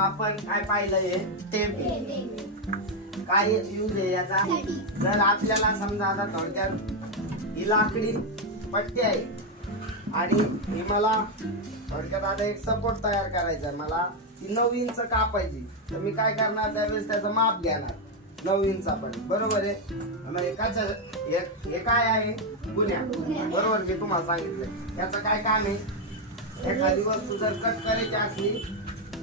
आपण काय पाहिलंय टेप काय यूज आहे याचा. जर आपल्याला समजा आता थोडक्यात ही लाकडी पट्टी आहे आणि ही मला थोडक्यात आता एक सपोर्ट तयार करायचा आहे, मला ती 9 इंच कापायची. तर मी काय करणार त्यावेळेस त्याचं माप घेणार 9 इंच पण बरोबर आहे. हे काय आहे गुन्ह्या बरोबर मी तुम्हाला सांगितलं. याचं काय काम आहे, एखादी वस्तू जर कट करायची असली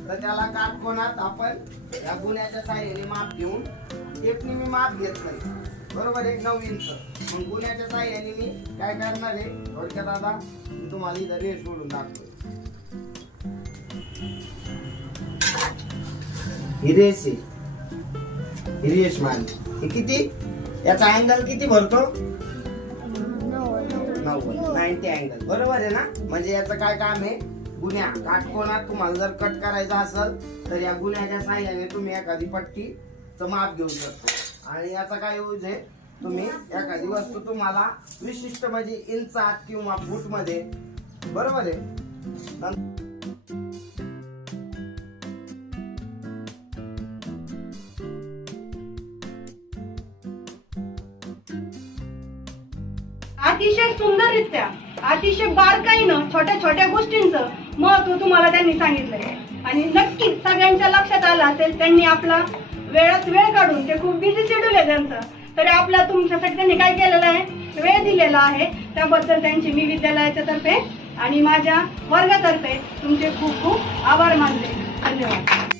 तर त्याला काटकोनात आपण या गुन्ह्याच्या साह्याने माप घेऊन टेपनी मी माप घेत नाही बरोबर आहे 9 इंच. मग गुन्ह्याच्या साह्याने मी काय करणार आहे थोडक्यात आता मी तुम्हाला इथं रेष सोडून दाखवतो. ही रेष आहे, ही रेष मारली. हे किती याचा अँगल किती भरतो 90 अँगल बरोबर आहे ना. म्हणजे याचं काय काम आहे गुन्ह्या काटकोनात तुम्हाला जर कट करायचा असेल तर या गुन्ह्याच्या साह्याने तुम्ही एखादी पट्टीचं माप घेऊ शकता. आणि याचा काय यूज आहे, तुम्ही एखादी वस्तू तुम्हाला विशिष्ट म्हणजे इंचात किंवा फूट मध्ये बरोबर आहे. अतिशय सुंदररित्या अतिशय बारकाईनं छोट्या छोट्या गोष्टींचं महत्व तुम्हाला त्यांनी सांगितलंय. आणि नक्कीच सगळ्यांच्या लक्षात आलं असेल, त्यांनी आपला वेळात वेळ काढून, ते खूप बिझी शेड्यूल आहे त्यांचं, तरी आपला तुमच्यासाठी त्यांनी काय केलेलं आहे, वेळ दिलेला आहे. त्याबद्दल त्यांची मी विद्यालयाच्या तर्फे आणि माझ्या वर्गातर्फे तुमचे खूप खूप आभार मानते. धन्यवाद.